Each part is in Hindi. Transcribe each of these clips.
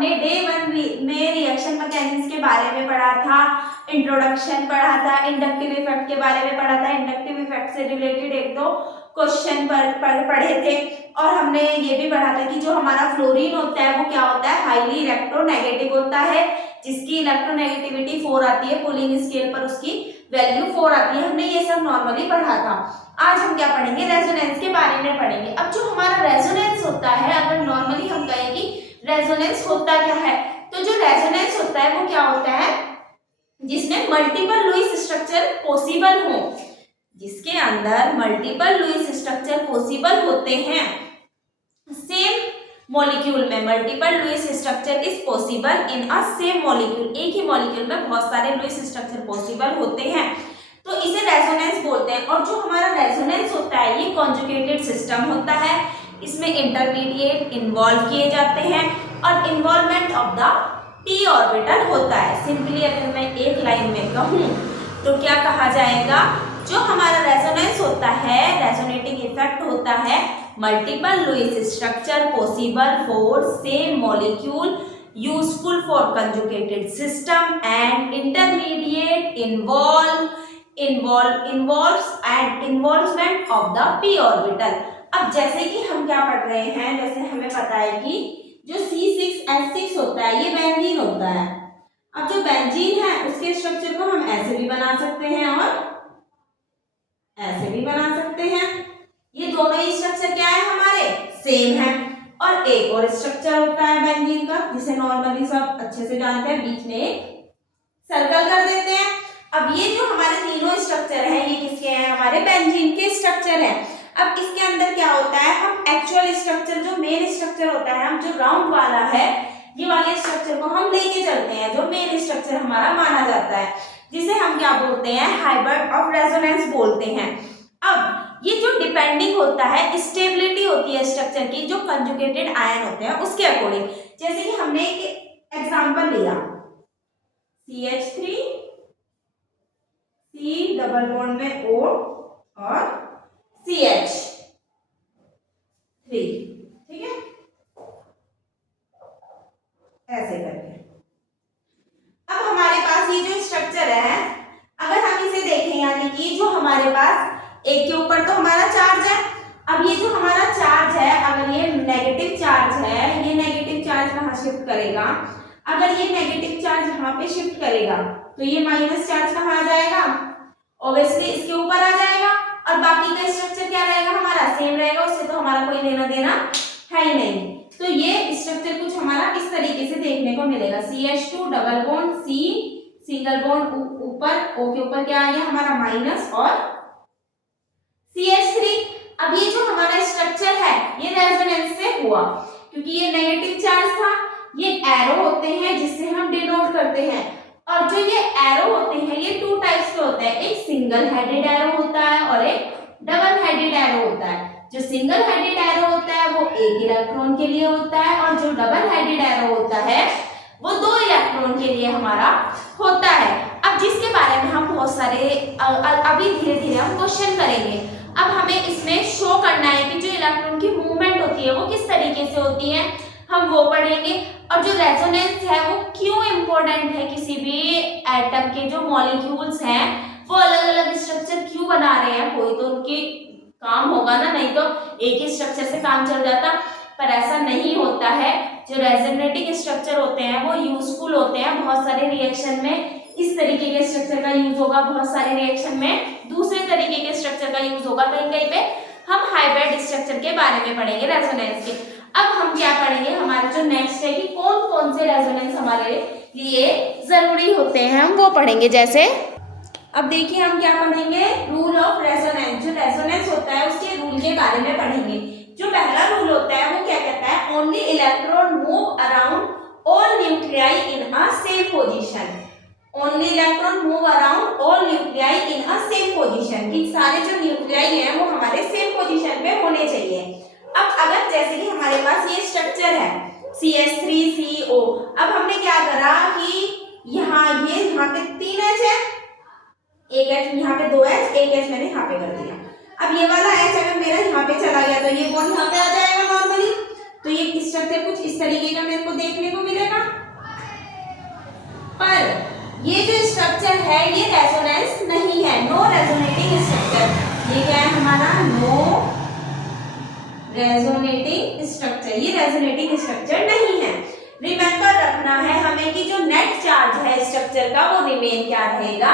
हमने डे 1 में रिएक्शन मैकेनिज्म के बारे में पढ़ा था, इंट्रोडक्शन पढ़ा था, इंडक्टिव इफेक्ट के बारे में पढ़ा था, इंडक्टिव इफेक्ट से रिलेटेड एक दो क्वेश्चन पढ़े थे, और हमने ये भी पढ़ा था कि जो हमारा फ्लोरीन होता है वो क्या होता है, हाईली इलेक्ट्रोनेगेटिव होता है, जिसकी इलेक्ट्रोनेगेटिविटी 4 आती है, पुलिंग स्केल पर उसकी वैल्यू 4 आती है। हमने ये सब नॉर्मली पढ़ा था। आज हम क्या पढ़ेंगे, रेजोनेंस के बारे में पढ़ेंगे। अब जो हमारा रेजोनेंस होता है, अगर नॉर्मली हम कहें कि रेजोनेंस होता क्या है, तो जो रेजोनेंस होता है वो क्या होता है, जिसमें मल्टीपल लुईस स्ट्रक्चर पॉसिबल हो, जिसके अंदर मल्टीपल लुईस स्ट्रक्चर पॉसिबल होते हैं। सेम मॉलिक्यूल में multiple Lewis structure is possible in a same molecule, एक ही मॉलिक्यूल में बहुत सारे लुईस स्ट्रक्चर पॉसिबल होते हैं, तो इसे रेजोनेंस बोलते हैं। और जो हमारा रेजोनेंस होता है ये कॉन्जुगेटेड सिस्टम होता है, इसमें इंटरमीडिएट इन्वॉल्व किए जाते हैं और involvement of the p orbital होता है। सिंपली अगर मैं एक लाइन में कहूँ तो क्या कहा जाएगा, जो हमारा रेजोनेंस होता है, रेजोनेटिंग इफेक्ट होता है, multiple Lewis structure possible for same molecule, useful for conjugated system and intermediate involves and involvement of the p orbital. अब जैसे कि हम क्या पढ़ रहे हैं, जैसे हमें पता है कि जो C6H6 होता है ये बेंजीन होता है। अब जो बेंजीन है उसके स्ट्रक्चर को हम ऐसे भी बना सकते हैं और ऐसे भी बना सकते हैं। ये दोनों ही स्ट्रक्चर क्या है, हमारे सेम है। और एक और स्ट्रक्चर होता है बेंजीन का, जिसे नॉर्मली सब अच्छे से जानते हैं, बीच में एक सर्कल कर देते हैं। अब ये जो हमारे तीनों स्ट्रक्चर हैं ये किसके हैं, हमारे बेंजीन के स्ट्रक्चर हैं। अब इसके अंदर क्या होता है, हम एक्चुअल स्ट्रक्चर जो मेन स्ट्रक्चर होता है, हम जो राउंड वाला है ये वाले स्ट्रक्चर को हम लेके चलते हैं, जो मेन स्ट्रक्चर हमारा माना जाता है, जिसे हम क्या बोलते हैं, हाइब्रिड ऑफ रेजोनेंस बोलते हैं। अब ये जो डिपेंडिंग होता है, स्टेबिलिटी होती है स्ट्रक्चर की, जो कंजुगेटेड आयन होते हैं उसके अकॉर्डिंग। जैसे कि हमने एक एग्जांपल लिया CH3 C डबल बॉन्ड में O और CH3, ठीक है, ऐसे करके। अब हमारे पास ये जो स्ट्रक्चर है, अगर हम इसे देखें, यानी कि जो हमारे पास एक के ऊपर तो हमारा चार्ज है, अब ये जो हमारा चार्ज है, अगर ये नेगेटिव चार्ज है, ये नेगेटिव चार्ज कहाँ शिफ्ट करेगा, अगर ये नेगेटिव चार्ज यहाँ पे शिफ्ट करेगा तो ये माइनस चार्ज कहाँ आ जाएगा, ऑब्वियसली इसके ऊपर आ जाएगा, और बाकी का स्ट्रक्चर क्या रहेगा, हमारा सेम रहेगा, उससे तो हमारा कोई लेना देना है ही नहीं। तो ये स्ट्रक्चर कुछ हमारा इस तरीके से देखने को मिलेगा, CH2 double bond C single bond ऊपर, O के ऊपर क्या आ गया हमारा माइनस, और CH3। अब ये जो हमारा स्ट्रक्चर है ये रेजोनेंस से हुआ, क्योंकि ये नेगेटिव चार्ज था, ये एरो होते हैं जिससे हम डिनोट करते हैं, और जो ये एरो होते हैं ये टू टाइप्स के होते हैं, एक सिंगल हेडेड एरो होता है और एक डबल हेडेड एरो होता है। जो सिंगल हेडेड एरो होता है वो एक इलेक्ट्रॉन के लिए होता है, और जो डबल हेडेड एरो होता है वो 2 इलेक्ट्रॉन के लिए हमारा होता है। अब जिसके बारे में हम बहुत सारे अभी धीरे धीरे हम क्वेश्चन करेंगे। अब हमें इसमें शो करना है कि जो इलेक्ट्रॉन की मूवमेंट होती है वो किस तरीके से होती है, हम वो पढ़ेंगे। और जो रेजोनेंस है वो क्यों इम्पोर्टेंट है, किसी भी एटम के जो मॉलिक्यूल्स हैं वो अलग अलग स्ट्रक्चर क्यों बना रहे हैं, कोई तो उनके काम होगा ना, नहीं तो एक ही स्ट्रक्चर से काम चल जाता, पर ऐसा नहीं होता है। जो रेजोनेटिंग स्ट्रक्चर होते हैं वो यूजफुल होते हैं, बहुत सारे रिएक्शन में इस तरीके के स्ट्रक्चर का यूज होगा, बहुत सारे रिएक्शन में दूसरे तरीके के स्ट्रक्चर का यूज होगा, कहीं कहीं पे हम हाइब्रिड स्ट्रक्चर के बारे में पढ़ेंगे रेजोनेंस के। अब हम क्या पढ़ेंगे, हमारा जो नेक्स्ट है कि कौन कौन से रेजोनेंस हमारे लिए जरूरी होते हैं, हम वो पढ़ेंगे। जैसे अब देखिए हम क्या पढ़ेंगे, रूल ऑफ रेजोनेंस। जो रेजोनेंस होता है उसके रूल के बारे में पढ़ेंगे। जो पहला रूल होता है वो क्या कहता है, only electron move around all nuclei in a same position. Only electron move around all nuclei in a same position, कि सारे जो न्यूक्लियाई हैं वो हमारे सेम पोजीशन पे होने चाहिए। अब अगर जैसे कि हमारे पास ये स्ट्रक्चर है CH3CO, अब हमने क्या करा कि यहाँ पे 3 H है, एक H यहाँ पे 2 H, एक H मैंने यहाँ पे कर दिया। अब ये वाला H अगर मेरा यहाँ पे चला गया तो ये बॉन्ड यहाँ पे आ जाएगा नॉर्मली, तो ये स्ट्रक्चर कुछ इस तरीके का मेरे को देखने को मिलेगा। पर ये जो स्ट्रक्चर है ये रेजोनेंस नहीं है, नो रेजोनेटिंग स्ट्रक्चर। ये क्या है हमारा? नो रेजोनेटिंग स्ट्रक्चर, ये रेजोनेटिंग स्ट्रक्चर नहीं है। रिमेंबर रखना है हमें कि जो नेट चार्ज है स्ट्रक्चर का वो रिमेन क्या रहेगा?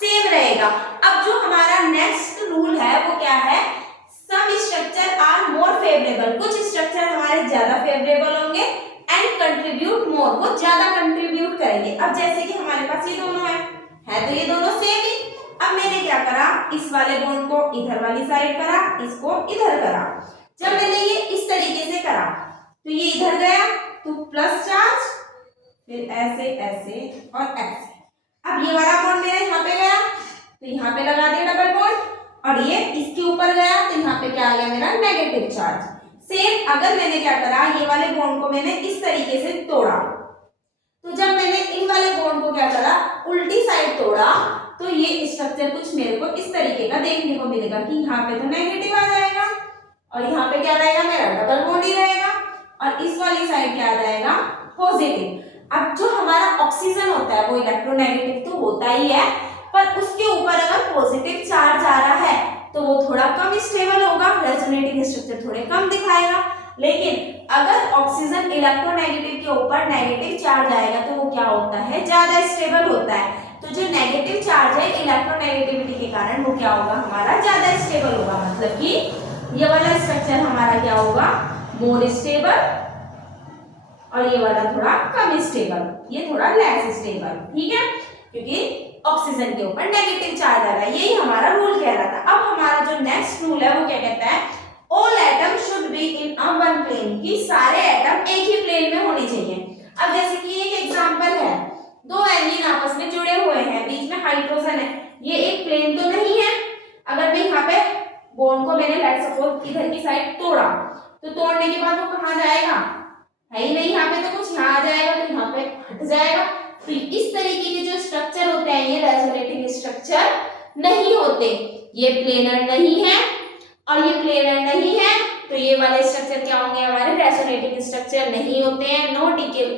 सेम रहेगा। अब जो हमारा नेक्स्ट रूल है वो क्या है? Some structure are more favourable, कुछ स्ट्रक्चर हमारे ज्यादा फेवरेबल होंगे एंड कंट्रीब्यूट मोर, वो ज्यादा कंट्रीब्यूट करेंगे। अब जैसे कि हमारे पास ये दोनों है तो ये दोनों सेम ही। अब मैंने क्या करा? इस वाले बॉन्ड को इधर वाली साइड करा, इसको इधर करा। जब मैंने ये इस तरीके से करा तो ये इधर गया तो प्लस चार्ज, फिर ऐसे ऐसे और ऐसे। अब ये वाला बॉन्ड मेरा यहाँ पे गया तो यहाँ पे लगा दिया डबल बॉन्ड, और ये इसके ऊपर गया तो यहाँ पे क्या आ गया मेरा? Negative charge. सेम अगर मैंने क्या करा? ये वाले बॉन्ड को मैंने इस तरीके से तोड़ा, तो जब मैंने इन वाले बॉन्ड को क्या करा? उल्टी साइड तोड़ा, तो ये स्ट्रक्चर कुछ मेरे को इस तरीके का देखने को मिलेगा कि यहाँ पे तो नेगेटिव आ जाएगा और यहाँ पे क्या रहेगा? मेरा डबल बॉन्ड ही रहेगा, और इस वाली साइड क्या आ जाएगा? पॉजिटिव। अब जो हमारा ऑक्सीजन होता है वो इलेक्ट्रोनेगेटिव तो होता ही है, पर उसके ऊपर अगर पॉजिटिव चार्ज आ रहा है तो वो थोड़ा कम स्टेबल होगा, रेजोनेटिंग स्ट्रक्चर थोड़े कम दिखाएगा। लेकिन अगर ऑक्सीजन इलेक्ट्रोनेगेटिव के ऊपर नेगेटिव चार्ज आएगा तो वो क्या होता है? ज्यादा स्टेबल होता है। तो जो नेगेटिव चार्ज है इलेक्ट्रोनेगेटिविटी के कारण वो क्या होगा? हमारा ज्यादा स्टेबल होगा, मतलब कि ये वाला स्ट्रक्चर हमारा क्या होगा? मोर स्टेबल, और ये वाला थोड़ा कम स्टेबल, ये थोड़ा लेस स्टेबल। ठीक है, क्योंकि ऑक्सीजन के ऊपर नेगेटिव चार्ज आ रहा है, यही हमारा रूल कह रहा था। अब हमारा जो नेक्स्ट रूल है वो क्या कहता है? All atom should be in a one plane, कि सारे एटम एक ही प्लेन में होने चाहिए। अब जैसे कि एक एग्जांपल है, दो एनीन आपस में जुड़े हुए हैं, बीच में हाइड्रोजन है, ये एक प्लेन तो नहीं है। अगर मैं यहाँ पे बॉन्ड को मैंने लेट सपोज इधर की साइड तोड़ा, तो तोड़ने के बाद वो कहाँ जाएगा? है ही नहीं यहाँ पे, तो कुछ यहाँ आ जाएगा तो यहाँ पे हट जाएगा। तो इस तरीके के जो स्ट्रक्चर होते हैं ये रेजोनेटिंग स्ट्रक्चर नहीं होते। ये प्लेनर नहीं है और ये प्लेनर नहीं है, तो ये वाले स्ट्रक्चर क्या होंगे? हमारे रेजोनेटिंग स्ट्रक्चर नहीं होते हैं। नो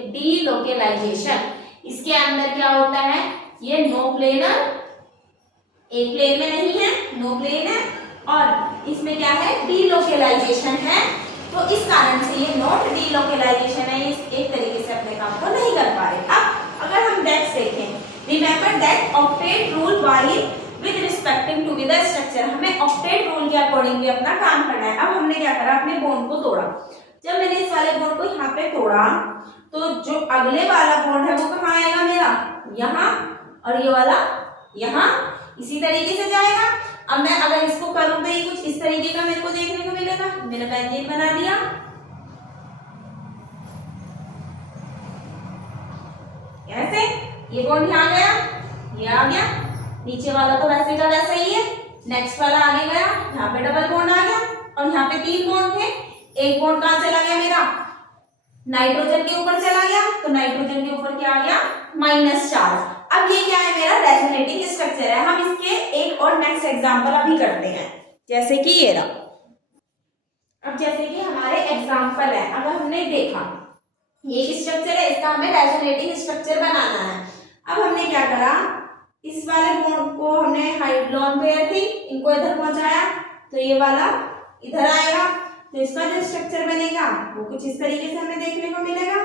डीलोकेलाइजेशन, इसके अंदर क्या होता है? ये नो प्लेनर, एक प्लेन में नहीं है, नो प्लेन है, और इसमें क्या है? डीलोकेलाइजेशन है। तो इस कारण से ये नॉट डीलोकेलाइजेशन है, इस एक तरीके से अपने काम को नहीं कर पा रहे। अब अगर हम डेट्स देखें, remember that octet rule while with respecting to the structure, हमें ऑक्टेट रूल के अकॉर्डिंग भी अपना काम करना है। अब हमने क्या करा? अपने बॉन्ड को तोड़ा। जब मैंने इस वाले बॉन्ड को यहाँ पे तोड़ा तो जो अगले वाला बॉन्ड है वो कहाँ आएगा मेरा? यहाँ, और ये वाला यहाँ, इसी तरीके से जाएगा। अब मैं अगर इसको करूं तो ये कुछ इस तरीके का मेरे को देखने को मिलेगा। मैंने बेंजीन बना दिया, ऐसे ये बॉन्ड यहाँ गया, ये आ गया, नीचे वाला तो वैसे का वैसा ही है, नेक्स्ट वाला आगे गया, यहाँ पे डबल बॉन्ड आ गया, और यहाँ पे तीन बॉन्ड थे। एक बॉन्ड कहाँ चला गया मेरा? नाइट्रोजन के ऊपर चला गया, तो नाइट्रोजन के ऊपर क्या आ गया? Minus charge. अब ये क्या है? मेरा रेजोनेटिंग स्ट्रक्चर है। हम इसके एक और नेक्स्ट एग्जांपल अभी करते हैं, जैसे कि ये रहा। अब जैसे कि हमारे एग्जांपल है, अगर हमने देखा ये स्ट्रक्चर है, इसका हमें रेजोनेटिंग स्ट्रक्चर बनाना है। अब हमने क्या करा? इस वाले बॉन्ड को हमने हाइड्रोजन पेयर थी, इनको इधर पहुंचाया, तो ये वाला इधर आएगा, तो इसका जो स्ट्रक्चर बनेगा वो कुछ इस तरीके से हमें देखने को मिलेगा।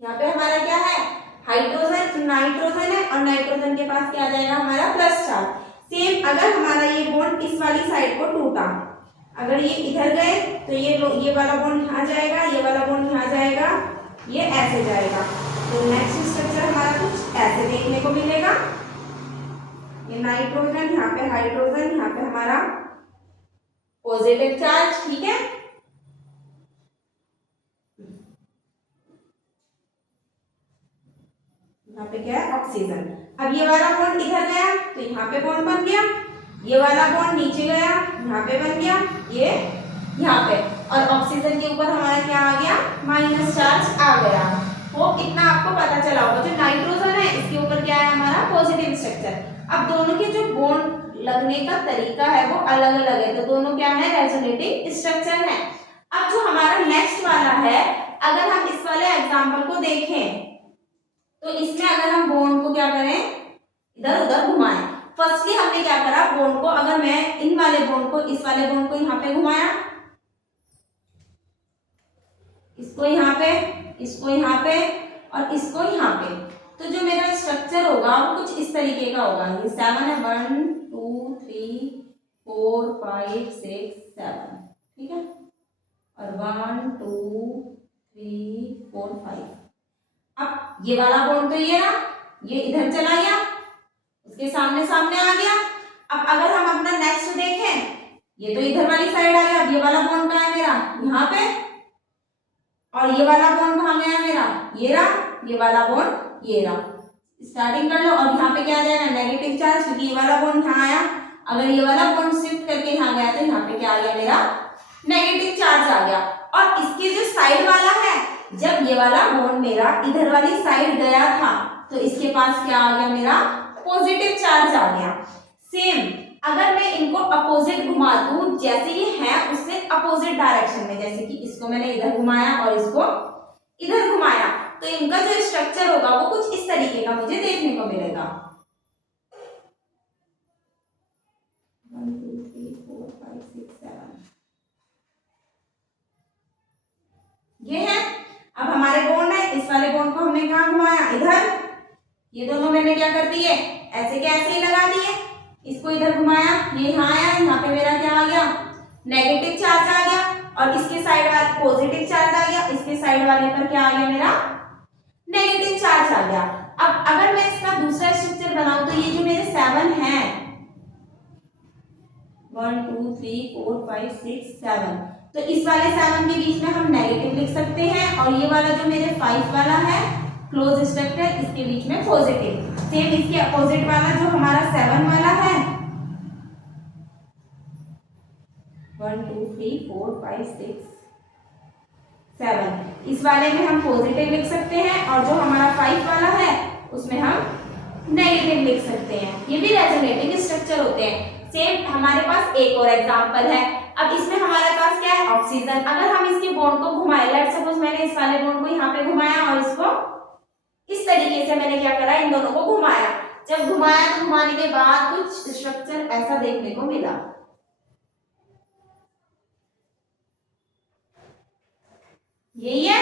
यहाँ पे हमारा क्या है? हाइड्रोजन, नाइट्रोजन है, और नाइट्रोजन के पास क्या आ जाएगा? हमारा प्लस चार्ज। सेम अगर हमारा ये बॉन्ड इस वाली साइड को टूटा, अगर ये इधर गए तो ये वाला बॉन्ड यहाँ जाएगा, ये वाला बॉन्ड यहाँ जाएगा, ये ऐसे जाएगा। तो नेक्स्ट स्ट्रक्चर हमारा कुछ ऐसे देखने को मिलेगा। ये नाइट्रोजन, यहाँ पे हाइड्रोजन, यहाँ पे हमारा पॉजिटिव चार्ज। ठीक है, यहाँ पे क्या है? ऑक्सीजन। अब ये वाला बॉन्ड इधर गया तो यहाँ पे बॉन्ड बन गया, ये वाला बॉन्ड नीचे गया, यहाँ पे बन गया, ये यहाँ पे, और ऑक्सीजन के ऊपर हमारा क्या आ गया? माइनस चार्ज आ गया। वो इतना आपको पता चला होगा। जो नाइट्रोजन है इसके ऊपर क्या है? हमारा अब दोनों के जो बॉन्ड लगने का तरीका है वो अलग अलग है, तो दोनों क्या है, रेजोनेटिंग स्ट्रक्चर है। अब जो हमारा नेक्स्ट वाला है, अगर हम इस वाले एग्जांपल को देखें तो इसमें अगर हम बॉन्ड को क्या करें, इधर उधर घुमाएं। फर्स्टली हमने क्या करा, बॉन्ड को अगर मैं इन वाले बॉन्ड को, इस वाले बॉन्ड को यहाँ पे घुमाया, इसको यहाँ पे, इसको यहाँ पे और इसको यहाँ पे, तो जो मेरा स्ट्रक्चर होगा वो कुछ इस तरीके का होगा। ये 7 है, 1 2 3 4 5 6 7, ठीक है, और 1 2 3 4 5। अब ये वाला बॉन्ड तो ये ना, ये इधर चला गया, उसके सामने सामने आ गया। अब अगर हम अपना नेक्स्ट देखें, ये तो इधर वाली साइड आ गया। अब ये वाला बॉन्ड कहाँ है मेरा, यहाँ पे, और ये वाला बॉन्ड कहाँ गया मेरा, ये रहा, ये वाला बॉन्ड ये रहा। स्टार्टिंग कर लो, और यहाँ पे क्या आ जाएगा, नेगेटिव चार्ज, क्योंकि ये वाला बॉन्ड यहाँ आया। अगर ये वाला बॉन्ड शिफ्ट करके यहाँ गया तो यहाँ पे क्या आ गया मेरा, नेगेटिव चार्ज आ गया। और इसके जो साइड वाला है, जब ये वाला बॉन्ड मेरा इधर वाली साइड गया था तो इसके पास क्या आ गया मेरा, पॉजिटिव चार्ज आ गया। सेम अगर मैं इनको अपोजिट घुमा दूं, जैसे ये है उससे अपोजिट डायरेक्शन में, जैसे कि इसको मैंने इधर घुमाया और इसको इधर घुमाया, तो इनका जो स्ट्रक्चर होगा वो कुछ इस तरीके का मुझे देखने को मिलेगा। 1 2 3 4 5 6 7 ये है। अब हमारे बॉन्ड है, इस वाले बॉन्ड को हमने कहाँ घुमाया, इधर। ये दोनों मैंने क्या कर दिए, ऐसे के ऐसे ही लगा दिए। इसको इधर घुमाया, ये यहाँ आया, यहाँ पे मेरा क्या आ गया, नेगेटिव चार्ज आ गया, और इसके साइड वाले पॉजिटिव चार्ज आ गया, इसके साइड वाले पर क्या आ गया मेरा, नेगेटिव चार्ज आ गया। अब अगर मैं इसका दूसरा स्ट्रक्चर बनाऊं तो ये जो मेरे 7 है, 1 2 3 4 5 6 7, तो इस वाले 7 के बीच में हम नेगेटिव लिख सकते हैं, और ये वाला जो मेरे 5 वाला है क्लोज स्ट्रक्चर, इसके बीच में पॉजिटिव। सेम इसके अपोजिट वाला जो हमारा 7 वाला है, 1 2 3 4 5 6 7, इस वाले में हम पॉजिटिव लिख सकते हैं, और जो हमारा 5 वाला है उसमें हम नेगेटिव लिख सकते हैं। ये भी रेजोनेटिंग स्ट्रक्चर होते हैं। सेम हमारे पास एक और एग्जांपल है। अब इसमें हमारे पास क्या है, ऑक्सीजन। अगर हम इसके बॉन्ड को घुमाए, लेट्स सपोज मैंने इस वाले बॉन्ड को यहाँ पे घुमाया और इसको इस तरीके से मैंने क्या करा, इन दोनों को घुमाया। जब घुमाया तो घुमाने के बाद कुछ स्ट्रक्चर ऐसा देखने को मिला, यही है।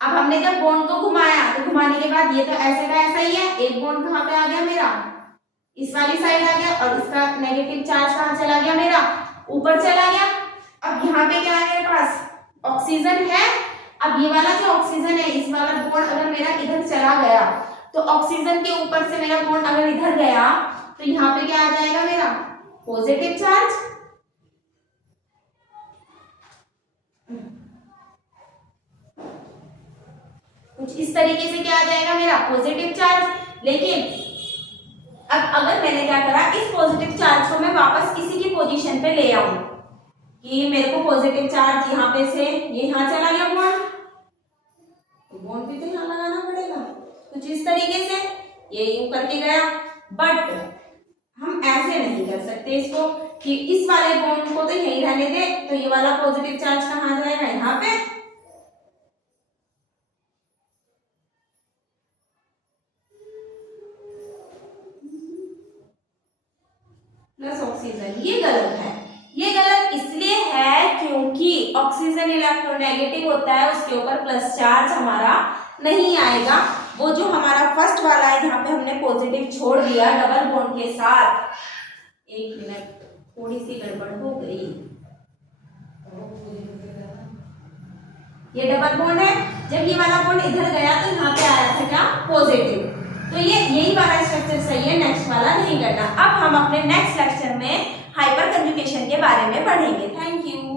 अब हमने जब बॉन्ड को घुमाया तो घुमाने के बाद ये तो ऐसे का ऐसा ही है। एक बॉन्ड कहाँ पे आ गया मेरा, इस वाली साइड आ गया, और इसका नेगेटिव चार्ज कहाँ चला गया मेरा, ऊपर चला गया। अब यहाँ पे क्या है मेरे पास, ऑक्सीजन है। अब ये वाला जो ऑक्सीजन है, इस वाला बॉन्ड अगर मेरा इधर चला गया तो ऑक्सीजन के ऊपर से मेरा बॉन्ड अगर इधर गया तो यहाँ पे क्या आ जाएगा मेरा, पॉजिटिव चार्ज। कुछ इस तरीके से क्या आ जाएगा मेरा, पॉजिटिव चार्ज। लेकिन अब अगर मैंने क्या करा, इस पॉजिटिव चार्ज को मैं वापस इसी की पोजीशन पे ले आऊं कि मेरे को पॉजिटिव चार्ज यहाँ पे से ये यहाँ चला गया बॉन्ड, तो बॉन्ड भी तो यहाँ लगाना पड़ेगा कुछ इस तरीके से, ये यूं करके गया। बट हम ऐसे नहीं कर सकते इसको कि इस वाले बॉन्ड को तो यही रहने दे, तो ये वाला पॉजिटिव चार्ज कहाँ जाएगा, यहाँ पे। प्लस ऑक्सीजन, ये गलत है। ये गलत इसलिए है क्योंकि ऑक्सीजन इलेक्ट्रोनेगेटिव होता है, उसके ऊपर प्लस चार्ज हमारा नहीं आएगा। वो जो हमारा फर्स्ट वाला है जहाँ पे हमने पॉजिटिव छोड़ दिया डबल बॉन्ड के साथ, एक मिनट थोड़ी सी गड़बड़ हो गई, ये डबल बॉन्ड है। जब ये वाला बॉन्ड इधर गया तो यहाँ पे आया था क्या, पॉजिटिव। तो ये यही वाला स्ट्रक्चर सही है, नेक्स्ट वाला नहीं करना। अब हम अपने नेक्स्ट लेक्चर में हाइपर कंजुगेशन के बारे में पढ़ेंगे। Thank you.